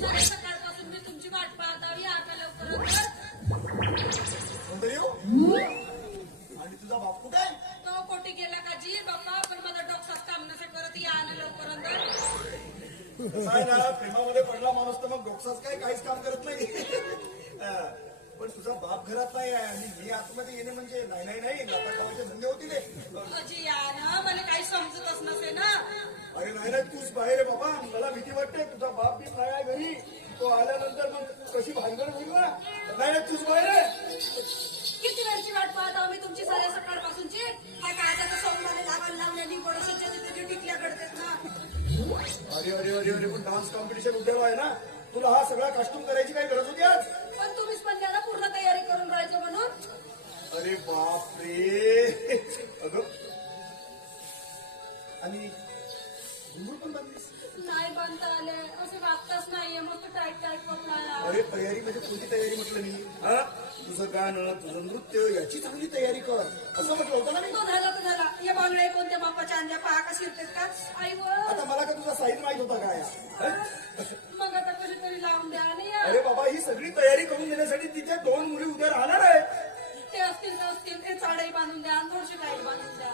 साडे सकाळपासून मी तुमची वाट पाहत आता नंतर येऊ आणि तुझा बाप कुठे आहे? तो कोटी गेला का जी? बाप्पा पण माझा डोकसाच काम नसे करत. या आलं लवकर. अंदर कसं आहे ना प्रेमामध्ये पडला माणूस तर मग डोकसाच काय? काहीच काम करत नाही. हा, पण तुझा बाप घरात नाही आहे आणि मी आतमध्ये येणे म्हणजे नाही नाही नाही. लाता खावायचे धंदे होती रे अजी या ना मला काही समजतच नसे ना. अरे नाही नाही तूच बाहेर बाबा. मला भीती वाटते तुझा बाप बी नाही घरी. तो आल्यानंतर मग कशी भानगड होईल ना? नाही नाही तूच बाहेर किती वेळची वाट पाहत आहो मी तुमची साडे सकाळपासूनची? हा काय आता सोमवारी लागण लावल्याने पडोशीच्या तिथे टिकल्या घडतात ना. अरे अरे अरे अरे पण डान्स कॉम्पिटिशन उद्या आहे ना? तुला हा सगळा कॉस्ट्युम करायची काय गरज होती आज? पण तुम्हीच ना पूर्ण तयारी करून राहायचं म्हणून. अरे बाप रे अगं. आणि घुंगरू पण बांधलीस नाही बांधता आले. असे वागताच नाहीये. मस्त टाईट टाईट पकडा अरे तयारी म्हणजे कोणती तयारी म्हटलं मी? हा? तुझं गाणं तुझं नृत्य याची चांगली तयारी कर. असं म्हटलं होतं ना मी? तो झाला तो झाला. या बांगड्या कोणत्या बाप्पाच्या अंड्या पहा कशी येतात का? आई आता मला का तुझा साईज माहीत होता काय? हं? मग आता कशी तरी लावून द्या आणि या. अरे बाबा ही सगळी तयारी करून देण्यासाठी तिथे दोन मुली उद्या राहणार आहेत. ते असतील तर असतील. ते चाळही बांधून द्या आणि थोडीशी टाईट बांधून द्या.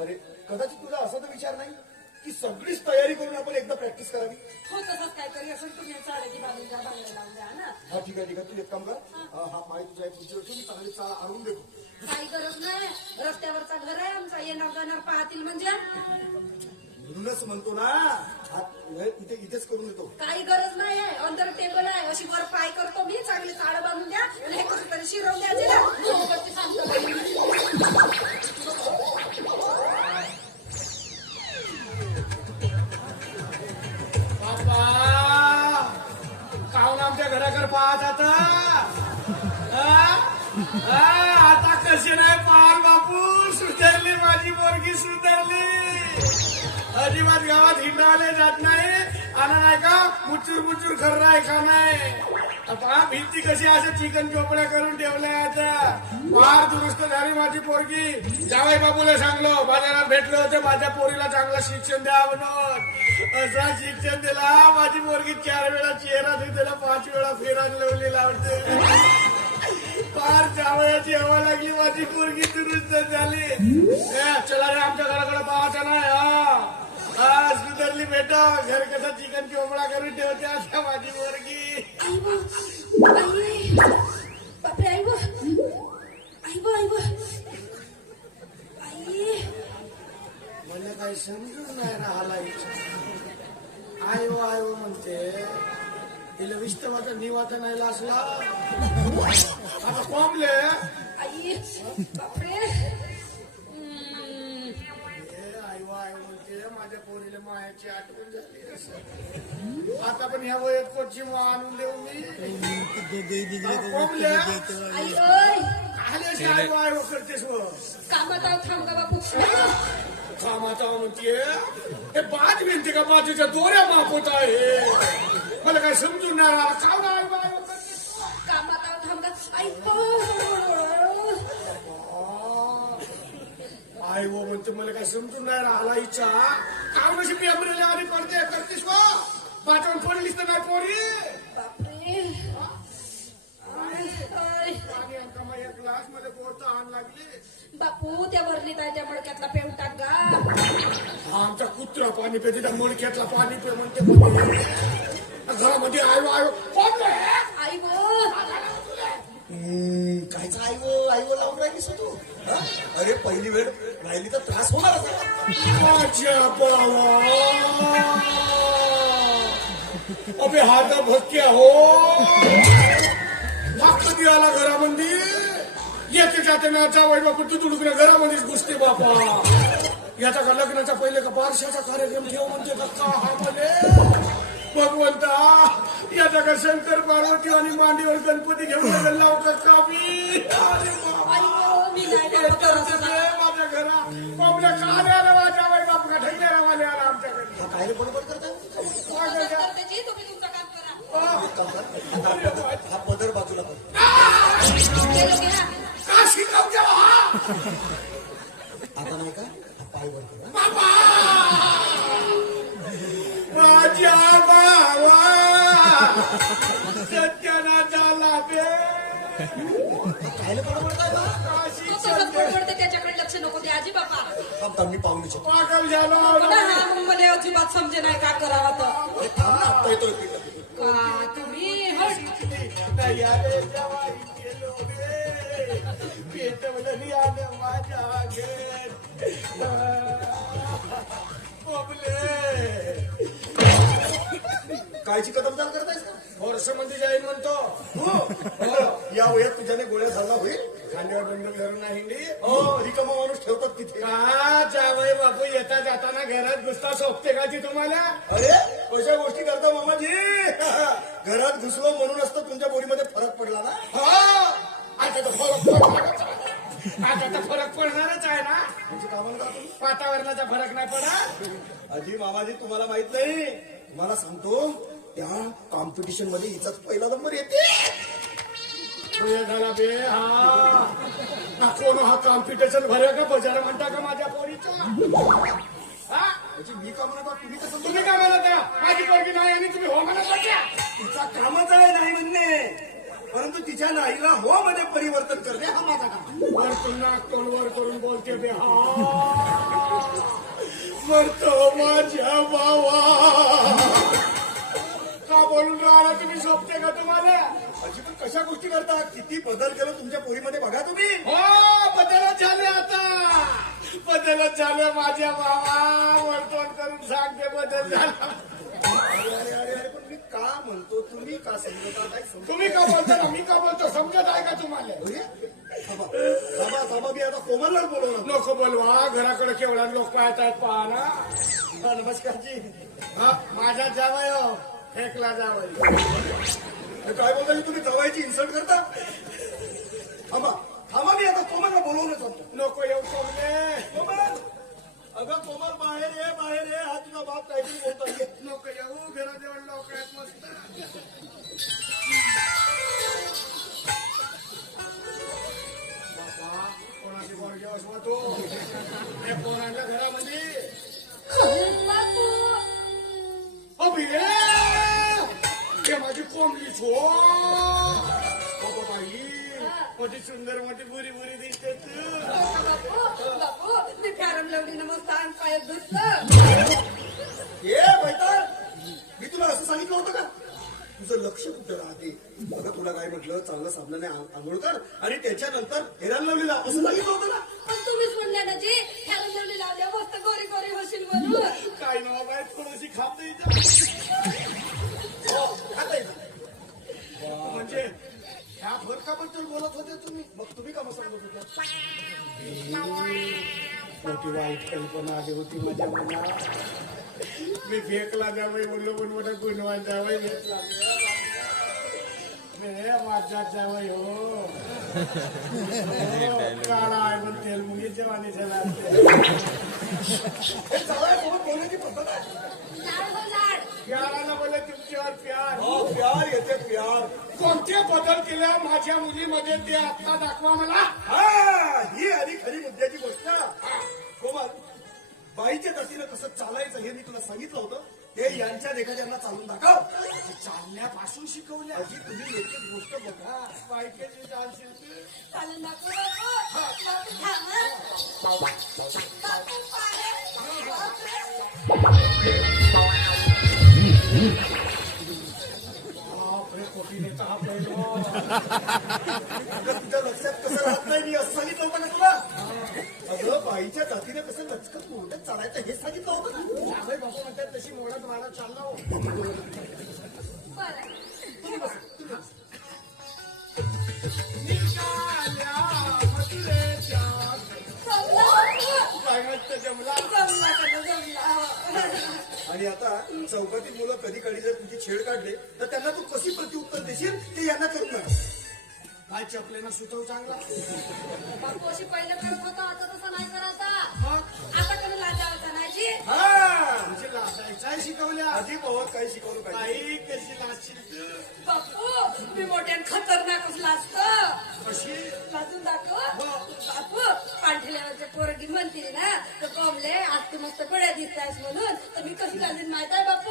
अरे कदाचित तुला असा तर विचार नाही? की सगळीच तयारी करून आपण एकदा प्रॅक्टिस करावी. हो तसंच काहीतरी तुम्ही द्या लावून द्या ना? हा ठीक आहे ठीक आहे. तू एक काम कर. हा. हा पाय तुझ्या खुर्चीवर ठेवून मी चांगली चाळ आणून देतो. काही गरज नाही. रस्त्यावरचा घर आहे आमचा. येणार जाणार पाहतील म्हणजे. म्हणूनच म्हणतो ना हात इथे इथेच करून देतो काही गरज नाही आहे. अंदर टेबल आहे. अशी वर पाय करतो मी. चांगली चाळ बांधून द्या. आणि हे कसं तरी शिरवून हो, वरती सांगतो. बाबा काऊन पाहत आता. आता कसे नाही पाहाल बापू? सुधारली माझी पोरगी सुधारली. अजिबात गावात हिंडावले जात नाही. आणि नाही का मुचूर मुचूर खर्रा आहे का नाही? पहा भिंती कशी असं चिकन चोपड्या करून ठेवल्या आता फार दुरुस्त झाली माझी पोरगी. जावई बाबूला सांगलो बाजारात भेटलो होते माझ्या पोरीला चांगलं शिक्षण द्या म्हणून. असा शिक्षण दिला. माझी पोरगी चार वेळा चेहरा दिला पाच वेळा फेरा लावली लावते. फार जावयाची हवा लागली माझी पोरगी दुरुस्त झाली. चला रे आमच्या घराकडे पाहायचा नाही हा. आज सुधरली बेटा. घर कसं चिकन चोपडा करून ठेवते आता माझी पोरगी. आई व आई बापरे आई व आई मला काही समजून नाही राहिला आयो आयो म्हणते तिला विष्ट माझा निवाता नाही असला आता कोंबले आई बापरे हम्म. आयो आयो म्हणते माझ्या पोरीला मायाची आठवण झाली असं. आता पण ह्या वयात कोणची मा आणून देऊ मी कोंबले आई ओय आले आयो आयो करतेस व. कामात आहो थांब गा बापू. कामाचा म्हणते हे बाज विनते का बाजूच्या दोऱ्या मापवत आहे? मला काय समजून नाही राहिला. का नाही बाय कामात आहो थांब गा. आई आई वो म्हणते मला काय समजून नाही राहिला इच्छा का कशी पेपरेला आधी करते करतेस व? पाठवून पडलीस तर नाही पोरी. बापरे. आई, आई. पाणी आणता मग एक ग्लासमध्ये पोरता आण लागली बापू त्या वरलीत आहे त्या मडक्यातला पेऊ टाक गा आमचा कुत्रा पाणी पिते त्या मुडक्यातला पाणी पे म्हणते मध्ये. घरामध्ये आयो आयो कोण रे? आई गो हम्म, कायचा आईव आईव लावून राहिलीस हो तू हा? अरे पहिली वेळ राहिली तर त्रास होणार माझ्या बाबा अबे हात भक्क्या हो हा आला घरामध्ये? येते जाते नाचा वाईट बापू तू तुडकण्या घरामध्येच घुसते बापा. याचा का लग्नाचा पहिले का बारशाचा कार्यक्रम ठेव म्हणजे का हा म्हणे भगवंता याचा का शंकर पार्वती आणि मांडीवर गणपती घेऊन लग्न लाव का का मी माझ्या घरा कोंबड्या का आल्या माझ्या वाईट बापू का ठेकल्या वाले आला आमच्या खायला तो बडबडते त्याच्याकडे लक्ष नको दे आजी बापा थांब थांब मी पागल झालो. हा मला अजिबात समजे नाही का करावं तर. अरे थांब ना आता येतोय पिकअप. का तुम्ही हट. तयारे जवाई गेलो रे. पेटवलं आलं माझ्या कायची कदमदार करतायस का? वर्षमध्ये जाईल म्हणतो. हो. या वयात तुझ्याने गोळ्या झाला होईल खांद्यावर बंद घरून नाही. हो रिकामा माणूस ठेवतात तिथे. का जावई बापू येता जाताना घरात घुसता सोपते का ती तुम्हाला? अरे कशा गोष्टी करता मामाजी. घरात घुसलो म्हणून असतं तुमच्या बोलीमध्ये फरक पडला ना? हो. आता तर फरक पडणारच आहे. आता तर फरक पडणारच आहे ना? तुमचं कामाला वातावरणाचा फरक नाही पडा अजी मामाजी तुम्हाला माहीत नाही. तुम्हाला सांगतो त्या कॉम्पिटिशनमध्ये हिचाच पहिला नंबर येते. तुझ्या झाला बे हा कोण हा कॉम्पिटिशन भरे का बजार म्हणता का माझ्या पोरीचा? मी का म्हणत आहोत, तुम्ही कसं तुम्ही काय म्हणत? माझी पोरगी नाही आणि तुम्ही हो म्हणत तिचा कामच आहे नाही म्हणणे. परंतु तिच्या नाईला हो मध्ये परिवर्तन करणे हा माझा काम. वर पुन्हा तोंड वर करून बोलते बे हा. मरतो माझ्या बाबा सोपते का तुम्हाला अशी पण कशा गोष्टी करता? किती बदल केला तुमच्या पोरीमध्ये बघा तुम्ही. हो बदलच झाले आता. बदलच झाले माझ्या बाबा वर्तवण करून सांगते बदल झाला. अरे अरे अरे अरे पण मी का म्हणतो? तुम्ही का समजता? काय समजत? तुम्ही का बोलता? ना मी का बोलतो? समजत आहे का तुम्हाला? नाही. थांबा थांबा थांबा मी आता कोमलला बोलवणार. नको बोलवा घराकडे केवढा लोक पाहत आहेत पहा ना. हा, नमस्कार जी. हा, माझा जावय हो फेकला अरे काय बोलता तुम्ही जवायची इन्सल्ट करता? थांबा. थांबा मी आता कोमलला बोलवूनच आणतो नको येऊ कोमले कोमल! अगं कोमल बाहेर ये बाहेर ये. हा तुझा बाप काहीतरी बोलतोय नको येऊ घराजवळ लोक आहेत मस्त. बाबा, कोणाची पोरगी असवा तो? हे पोरांच्या घरामध्ये कोंबडी छो बाबा बाई मोठी सुंदर मोठी बुरी बुरी दिसते बापू बापू मी फॅरम लावली मस्त अंग पायात धुतलं ए मी तुला असं सांगितलं होतं का तुझं लक्ष कुठं राहते बघा तुला काय म्हटलं चांगलं साबणाने आंघोळ कर आणि त्याच्यानंतर हेरान लावलेला असं सांगितलं होतं ना पण तुम्हीच म्हणल्या ना जी फॅरम लावली लावल्या मस्त गोरी गोरी होशील म्हणून काय नाव बाय थोडीशी खात नाही हो, आता येतं. म्हणजे ह्या फरकाबद्दल बोलत होते तुम्ही. मग तुम्ही का सांगत होता. मोठी वाईट कल्पना आली होती माझ्या मनात. मी फेकला जावई बोललो पण मोठा गुणवान जावई भेटला मे माझा जावई हो. काळा आहे पण तेल मुंगी जवानी झाला. हे जावयासोबत बोलण्याची पद्धत आहे. बोले तुमच्यावर प्यार. हो प्यार येते प्यार. कोणते बदल केल्या माझ्या मुलीमध्ये ते आता दाखवा मला? हा ही आधी खरी मुद्द्याची गोष्ट. कोमल बाईच्या जातीनं कसं चालायचं हे मी तुला सांगितलं होतं. हे यांच्या देखाद्यांना चालून दाखव. चालण्यापासून शिकवल्या. अजी तुम्ही एक एक गोष्ट बघा. बायकेची चालशील तू. चालेल ना गं, बापू. बापू थांब. बापू पाय. बापरे, तुझ्या लक्षात कसं राहत नाही मी असं सांगितलं होतं ना तुला अगं बाईच्या जातीनं कसं लचकत मोठ्यात चालायचं हे सांगितलं होतं बापू म्हणतात तशी मोडत वाढत चाललो बरं. आणि आता चौकातील मुलं कधी कधी जर तुझी छेड काढले तर त्यांना तू कशी प्रत्युत्तर देशील? ते यांना करून मिळाल काय चपलेनं सुचव चांगला. बापू अशी पहिले करत होता आता तसं नाही करायचा मग? आता कमी लाजायचा नाही जी हा तुझी लाजायचाय शिकवल्या. आधी पवत काही शिकवलं पाहिजे. काही कशी लाजशील बापू मी मोठ्यान खतरनाक असला असतं कशी? लाजून दाखव बापू पांढऱ्यावरच्या पोरगी म्हणतील ना तर आज तू मस्त बड्या दिसतायस म्हणून. तर मी कशी लाजून माहीत आहे बापू?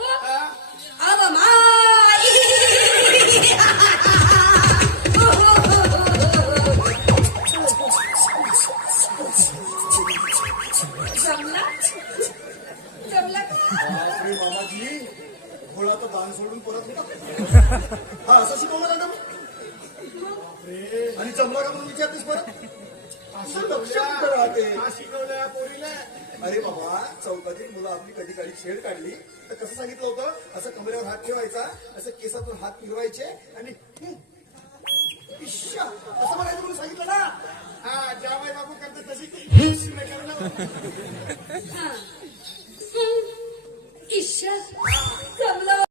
अरे बाबा चौकातील मुलं आपली कधी काळी छेड काढली? तर कसं सांगितलं होतं? असं कमरेवर हात ठेवायचा असं केसातून हात फिरवायचे आणि हं, असं म्हणायचं म्हणून सांगितलं ना? हा जावाई बापू करतात तशी. ती शिवे करणं. हा. ईश्वर